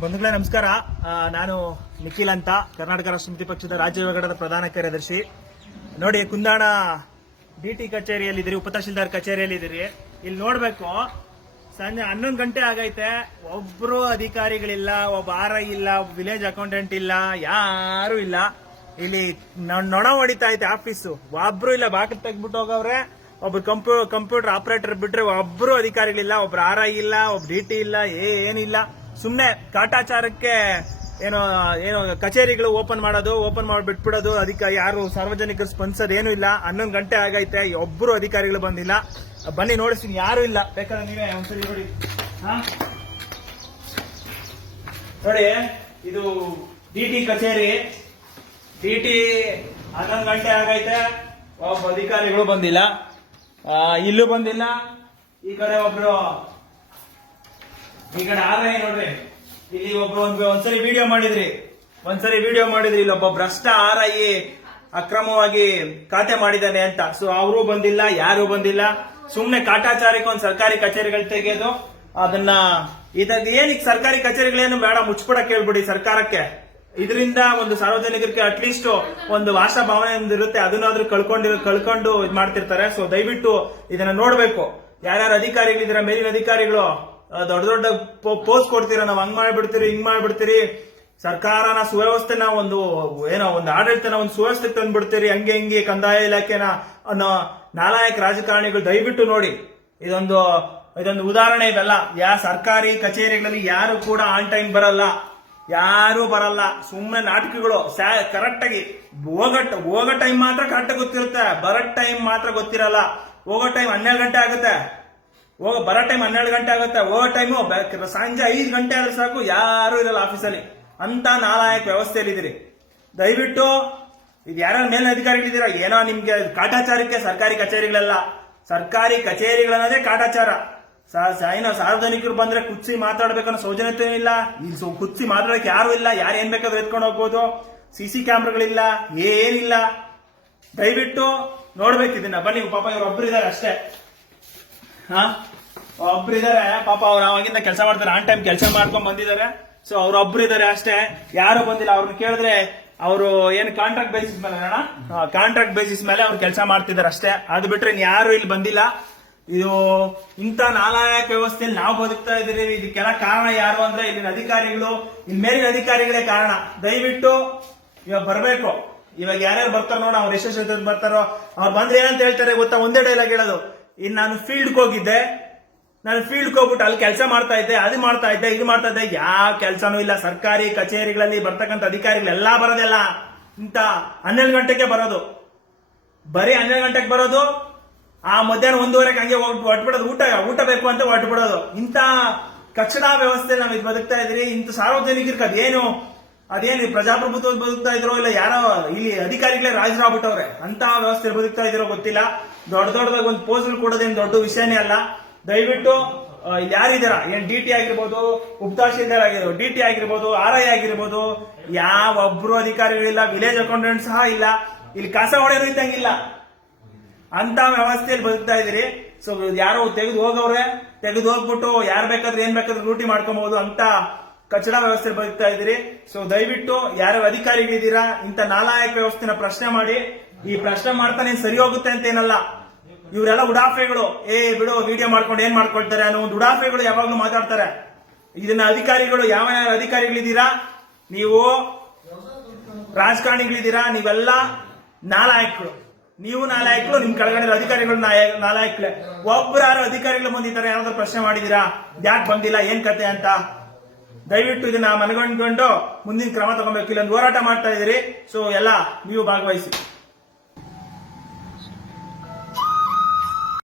ಬಂಧುಗಳೇ, ನಮಸ್ಕಾರ. ನಾನು ನಿಖಿಲ್ ಅಂತ. ಕರ್ನಾಟಕ ರಾಷ್ಟ್ರ ಸಮಿತಿ ಪಕ್ಷದ ರಾಜ್ಯ ವಿಭಾಗದ ಪ್ರಧಾನ ಕಾರ್ಯದರ್ಶಿ. ನೋಡಿ, ಕುಂದಾಣ ಡಿ ಟಿ ಕಚೇರಿಯಲ್ಲಿದ್ದೀರಿ ಉಪತಹಶೀಲ್ದಾರ್ ಕಚೇರಿಯಲ್ಲಿದ್ದೀರಿ. ಇಲ್ಲಿ ನೋಡಬೇಕು, ಸಂಜೆ ಹನ್ನೊಂದು ಗಂಟೆ ಆಗೈತೆ. ಒಬ್ರು ಅಧಿಕಾರಿಗಳಿಲ್ಲ, ಒಬ್ಬ ಆರ್ ಇಲ್ಲ, ಒಬ್ಬ ವಿಲೇಜ್ ಅಕೌಂಟೆಂಟ್ ಇಲ್ಲ, ಯಾರು ಇಲ್ಲ. ಇಲ್ಲಿ ನೊಣ ಹೊಡಿತಾ ಐತೆ ಆಫೀಸು. ಒಬ್ರು ಇಲ್ಲ ಬಾಕಿ ತೆಗ್ಬಿಟ್ಟು ಹೋಗವ್ರೆ. ಒಬ್ರು ಕಂಪ್ಯೂ ಕಂಪ್ಯೂಟರ್ ಆಪರೇಟರ್ ಬಿಟ್ರೆ ಒಬ್ರು ಅಧಿಕಾರಿಗಳಿಲ್ಲ, ಒಬ್ರು ಆರ್ ಐ ಇಲ್ಲ ಒಬ್ಬ ಡಿ ಟಿ ಇಲ್ಲ, ಏನಿಲ್ಲ. ಸುಮ್ನೆ ಕಾಟಾಚಾರಕ್ಕೆ ಏನು ಏನು ಕಚೇರಿಗಳು ಓಪನ್ ಮಾಡೋದು, ಓಪನ್ ಮಾಡಿ, ಬಿಟ್ಬಿಡೋದು ಅದಕ್ಕೆ ಯಾರು ಸಾರ್ವಜನಿಕರು ಸ್ಪಂದಿಸೋದು ಏನು ಇಲ್ಲ, ಹನ್ನೊಂದು ಗಂಟೆ ಆಗೈತೆ ಒಬ್ಬರು ಅಧಿಕಾರಿಗಳು ಬಂದಿಲ್ಲ. ಬನ್ನಿ ನೋಡಿಸ್ತೀನಿ ಯಾರು ಇಲ್ಲ. ಬೇಕಾದ್ರೆ ನೀವೇ ಒಂದ್ಸರಿ ನೋಡಿ. ನೋಡಿ, ಇದು ಡಿ ಟಿ ಕಚೇರಿ. ಡಿ ಟಿ ಹನ್ನೊಂದು ಗಂಟೆ ಆಗೈತೆ ಒಬ್ಬ ಅಧಿಕಾರಿಗಳು ಬಂದಿಲ್ಲ. ಇಲ್ಲೂ ಬಂದಿಲ್ಲ. ಈ ಕಡೆ ಒಬ್ರು ಈ ಕಡೆ ಐ ನೋಡ್ರಿ, ಇಲ್ಲಿ ಒಬ್ರು ಒಂದ್ ಒಂದ್ಸರಿ ವಿಡಿಯೋ ಮಾಡಿದ್ರಿ. ಒಂದ್ಸರಿ ವಿಡಿಯೋ ಮಾಡಿದ್ರಿ ಇಲ್ಲೊಬ್ಬ ಭ್ರಷ್ಟ ಆರ್ ಐ ಅಕ್ರಮವಾಗಿ ಖಾತೆ ಮಾಡಿದ್ದಾನೆ ಅಂತ. ಸೊ ಅವರು ಬಂದಿಲ್ಲ, ಯಾರು ಬಂದಿಲ್ಲ. ಸುಮ್ನೆ ಕಾಟಾಚಾರಕ್ಕೆ ಒಂದು ಸರ್ಕಾರಿ ಕಚೇರಿಗಳು ತೆಗೆಯೋದು ಅದನ್ನ ಇದಾಗ ಏನಕ್ಕೆ ಸರ್ಕಾರಿ ಕಚೇರಿಗಳೇನು ಬೇಡ ಮುಚ್ಕೊಡಕ್ ಕೇಳ್ಬಿಡಿ ಸರ್ಕಾರಕ್ಕೆ. ಇದರಿಂದ ಒಂದು ಸಾರ್ವಜನಿಕರಿಗೆ ಅಟ್ಲೀಸ್ಟ್ ಒಂದು ಆಶಾ ಭಾವನೆ ಇರುತ್ತೆ ಅದನ್ನಾದ್ರೂ ಕಳ್ಕೊಂಡಿರೋ ಕಳ್ಕೊಂಡು ಇದ್ ಮಾಡ್ತಿರ್ತಾರೆ. ಸೊ ದಯವಿಟ್ಟು ಇದನ್ನ ನೋಡ್ಬೇಕು. ಯಾರ್ಯಾರು ಅಧಿಕಾರಿಗಳಿದ್ದೀರಾ ಮೇಲಿನ ಅಧಿಕಾರಿಗಳು ದೊಡ್ಡ ದೊಡ್ಡ ಪೋಸ್ಟ್ ಕೊಡ್ತೀರಾ, ನಾವು ಹಂಗ್ ಮಾಡ್ಬಿಡ್ತೀರಿ, ಹಿಂಗ್ ಮಾಡ್ಬಿಡ್ತೀರಿ? ಸರ್ಕಾರನ ಸುವ್ಯವಸ್ಥೆನ ಒಂದು, ಏನೋ ಒಂದು ಆಡಳಿತನ ಒಂದು ಸುವ್ಯವಸ್ಥೆ ತಂದ್ಬಿಡ್ತೀರಿ, ಹಂಗೆ ಹಿಂಗೆ ಕಂದಾಯ ಇಲಾಖೆನ ಅನ್ನೋ ನಾಲಾಯಕ ರಾಜಕಾರಣಿಗಳು ದಯವಿಟ್ಟು ನೋಡಿ. ಇದೊಂದು ಇದೊಂದು ಉದಾಹರಣೆ ಇದಲ್ಲ. ಯಾ ಸರ್ಕಾರಿ ಕಚೇರಿಗಳಲ್ಲಿ ಯಾರು ಕೂಡ ಆನ್ ಟೈಮ್ ಬರಲ್ಲ. ಯಾರು ಬರಲ್ಲ. ಸುಮ್ಮನೆ ನಾಟಕಗಳು ಕರೆಕ್ಟ್ ಆಗಿ ಹೋಗಟ್ ಹೋಗೋ ಟೈಮ್ ಮಾತ್ರ ಕರೆಕ್ಟ್ ಗೊತ್ತಿರುತ್ತೆ. ಬರೋ ಟೈಮ್ ಮಾತ್ರ ಗೊತ್ತಿರಲ್ಲ. ಹೋಗೋ ಟೈಮ್ ಹನ್ನೆರಡು ಗಂಟೆ ಆಗುತ್ತೆ. ಹೋಗೋ, ಬರೋ ಟೈಮ್ ಹನ್ನೆರಡು ಗಂಟೆ ಆಗುತ್ತೆ. ಓ ಟೈಮು ಸಂಜೆ ಐದು ಗಂಟೆ ಆದ್ರೆ ಸಾಕು, ಯಾರು ಇರಲ್ಲ ಆಫೀಸಲ್ಲಿ ಅಂತ ನಾಲಾಯಕ ವ್ಯವಸ್ಥೆಯಲ್ಲಿದ್ದೀರಿ. ದಯವಿಟ್ಟು, ಇದು ಯಾರ ಮೇಲಿನ ಅಧಿಕಾರಿಗಳಿದ್ದೀರಾ ಏನೋ ನಿಮ್ಗೆ ಕಾಟಾಚಾರಕ್ಕೆ ಸರ್ಕಾರಿ ಕಚೇರಿಗಳೆಲ್ಲ. ಸರ್ಕಾರಿ ಕಚೇರಿಗಳನ್ನೋದೇ ಕಾಟಾಚಾರ. ಏನೋ ಸಾರ್ವಜನಿಕರು ಬಂದ್ರೆ ಕುಚ್ಚಿ ಮಾತಾಡ್ಬೇಕನ್ನೋ ಸೌಜನ್ಯತೆ ಇಲ್ಲ ಇಲ್ಲಿ ಕುಚ್ಚಿ ಮಾತಾಡೋಕೆ ಮಾತಾಡಕ್ಕೆ ಯಾರು ಇಲ್ಲ. ಯಾರು ಏನ್ ಬೇಕಾದ್ರೂ ಎತ್ಕೊಂಡು ಹೋಗ್ಬೋದು. ಸಿ ಸಿ ಕ್ಯಾಮ್ರಾಗಳಿಲ್ಲ. ಏನಿಲ್ಲ. ದಯವಿಟ್ಟು ನೋಡ್ಬೇಕು ಇದನ್ನ. ಬನ್ನಿ, ಪಾಪ ಇವ್ರು ಒಬ್ರು ಇದಾರೆ ಅಷ್ಟೇ. ಹಾ? ಒಬ್ರು ಇದಾರೆ. ಪಾಪ ಅವ್ರು ಅವಾಗಿಂದ ಕೆಲಸ ಮಾಡ್ತಾರೆ. ಆನ್ ಟೈಮ್ ಕೆಲಸ ಮಾಡ್ಕೊಂಡ್ ಬಂದಿದ್ದಾರೆ. ಸೊ ಅವ್ರು ಒಬ್ರು ಇದಾರೆ ಅಷ್ಟೇ. ಯಾರು ಬಂದಿಲ್ಲ. ಅವ್ರನ್ನ ಕೇಳಿದ್ರೆ ಅವರು ಏನ್ ಕಾಂಟ್ರಾಕ್ಟ್ ಬೇಸಿಸ್ ಮೇಲೆ ಕಾಂಟ್ರಾಕ್ಟ್ ಬೇಸಿಸ್ ಮೇಲೆ ಅವ್ರು ಕೆಲಸ ಮಾಡ್ತಿದ್ದಾರೆ ಅಷ್ಟೇ. ಅದು ಬಿಟ್ರೆ ಯಾರು ಇಲ್ಲಿ ಬಂದಿಲ್ಲ. ಇದು ಇಂಥ ನಾಲಾಯಕ ವ್ಯವಸ್ಥೆಯಲ್ಲಿ ನಾವು ಬದುಕ್ತಾ ಇದ್ದೀರಿ ಇದಕ್ಕೆಲ್ಲ ಕಾರಣ ಯಾರು ಅಂದ್ರೆ ಇಲ್ಲಿನ ಅಧಿಕಾರಿಗಳು. ಇಲ್ಲಿ ಮೇಲಿನ ಅಧಿಕಾರಿಗಳೇ ಕಾರಣ. ದಯವಿಟ್ಟು ಇವಾಗ ಬರಬೇಕು. ಇವಾಗ ಯಾರ್ಯಾರು ಬರ್ತಾರೋ ನೋಡ. ಅವ್ರು ಎಷ್ಟು ಬರ್ತಾರೋ. ಅವ್ರು ಬಂದ್ರೆ ಏನಂತ ಹೇಳ್ತಾರೆ ಗೊತ್ತಾ? ಒಂದೇ ಡೈಲಾಗ್ ಹೇಳೋದು. ಇನ್ನು ನಾನು ಫೀಲ್ಡ್ಗೆ ಹೋಗಿದ್ದೆ. ನಾನು ಫೀಲ್ಡ್ಗೆ ಹೋಗ್ಬಿಟ್ಟು ಅಲ್ಲಿ ಕೆಲಸ ಮಾಡ್ತಾ ಇದ್ದೆ, ಅದು ಮಾಡ್ತಾ ಇದ್ದೆ, ಇದು ಮಾಡ್ತಾ ಇದ್ದೆ. ಯಾವ ಕೆಲಸನೂ ಇಲ್ಲ. ಸರ್ಕಾರಿ ಕಚೇರಿಗಳಲ್ಲಿ ಬರ್ತಕ್ಕಂಥ ಅಧಿಕಾರಿಗಳೆಲ್ಲ ಬರೋದೆಲ್ಲ ಇಂತ ಹನ್ನೆರಡು ಗಂಟೆಗೆ ಬರೋದು. ಬರೀ ಹನ್ನೆರಡು ಗಂಟೆಗೆ ಬರೋದು. ಆ ಮಧ್ಯಾಹ್ನ ಒಂದೂವರೆಗೆ ಹಂಗೆ ಹೊಟ್ಬಿಡೋದು. ಊಟ ಊಟ ಬೇಕು ಅಂತ ಹೊಟ್ಬಿಡೋದು. ಇಂಥ ಕಕ್ಷಣಾ ವ್ಯವಸ್ಥೆ ನಾವು ಇದು ಬದುಕ್ತಾ ಇದ್ರಿ ಇಂಥ ಸಾರ್ವಜನಿಕರಿಗೆ ಅದೇನು ಅದೇನು ಪ್ರಜಾಪ್ರಭುತ್ವ ಬದುಕ್ತಾ ಇದ್ರೋ ಇಲ್ಲ, ಯಾರೋ ಇಲ್ಲಿ ಅಧಿಕಾರಿಗಳೇ ರಾಜರಾಗ್ಬಿಟ್ಟವ್ರೆ ಅಂತ ವ್ಯವಸ್ಥೆ ಬದುಕ್ತಾ ಇದಿರೋ ಗೊತ್ತಿಲ್ಲ. ದೊಡ್ಡ ದೊಡ್ಡದಾಗ ಒಂದು ಪೋಸ್ಗಳು ಕೊಡೋದೇನು ದೊಡ್ಡ ವಿಷಯನೇ ಅಲ್ಲ. ದಯವಿಟ್ಟು ಇಲ್ಲಿ ಯಾರಿದಾರ ಏನ್ ಡಿ ಟಿ ಆಗಿರ್ಬೋದು ಉಪತಹಶೀಲ್ದಾರ್ ಆಗಿರ್ಬೋದು, ಡಿ ಟಿ ಆಗಿರ್ಬೋದು, ಆರ್ ಐ ಆಗಿರ್ಬೋದು, ಯಾವ ಒಬ್ರು ಅಧಿಕಾರಿಗಳಿಲ್ಲ ವಿಲೇಜ್ ಅಕೌಂಟೆಂಟ್ ಸಹ ಇಲ್ಲ. ಇಲ್ಲಿ ಕಸ ಹೊಡೆಯೋದು ಇದ್ದಂಗಿಲ್ಲ ಅಂತ ವ್ಯವಸ್ಥೆಯಲ್ಲಿ ಬದುಕ್ತಾ ಇದೀರಿ ಸೊ ಯಾರೋ ತೆಗೆದು ಹೋಗವ್ರೆ, ತೆಗೆದು ಹೋಗ್ಬಿಟ್ಟು ಯಾರು ಬೇಕಾದ್ರೆ, ಏನ್ ಬೇಕಾದ್ರೂ ರೂಟಿ ಮಾಡ್ಕೊಬಹುದು ಅಂತ ಕಚಡ ವ್ಯವಸ್ಥೆ ಬದುಕ್ತಾ ಇದ್ದೀರಿ. ಸೊ ದಯವಿಟ್ಟು ಯಾರ್ಯಾವ ಅಧಿಕಾರಿಗಳಿದ್ದೀರಾ, ಇಂಥ ನಾಲಾಯಕ ವ್ಯವಸ್ಥೆನ ಪ್ರಶ್ನೆ ಮಾಡಿ. ಈ ಪ್ರಶ್ನೆ ಮಾಡ್ತಾನೆ ಸರಿ ಹೋಗುತ್ತೆ ಅಂತ ಏನಲ್ಲ. ಇವರೆಲ್ಲ ಉಡಾಫೆಗಳು. ಏ, ಬಿಡು ವಿಡಿಯೋ ಮಾಡ್ಕೊಂಡು ಏನ್ ಮಾಡ್ಕೊಳ್ತಾರೆ ಅನ್ನೋ ಒಂದು ಉಡಾಫೆಗಳು ಯಾವಾಗ್ಲೂ ಮಾತಾಡ್ತಾರೆ. ಇದನ್ನ ಅಧಿಕಾರಿಗಳು, ಯಾವ ಯಾವ ಅಧಿಕಾರಿಗಳಿದ್ದೀರಾ? ನೀವು ರಾಜಕಾರಣಿಗಳಿದ್ದೀರಾ? ನೀವೆಲ್ಲ ನಾಲಾಯಕರು. ನೀವು ನಾಲಾಯಕರು, ನಿಮ್ ಕೆಳಗಡೆ ಅಧಿಕಾರಿಗಳು ನಾಲಾಯಕರೇ. ಒಬ್ರು ಯಾರು ಅಧಿಕಾರಿಗಳು ಬಂದಿದ್ದಾರೆ ಯಾರಾದ್ರೂ ಪ್ರಶ್ನೆ ಮಾಡಿದೀರಾ ಯಾಕೆ ಬಂದಿಲ್ಲ? ಏನ್ ಕತೆ ಅಂತ? ದಯವಿಟ್ಟು ಇದನ್ನ ಮನಗಂಡ್ಕೊಂಡು ಮುಂದಿನ ಕ್ರಮ ತಗೊಬೇಕು ಇಲ್ಲೊಂದು ಹೋರಾಟ ಮಾಡ್ತಾ ಇದೀರಿ ಸೊ ಎಲ್ಲ ನೀವು ಭಾಗವಹಿಸಿ.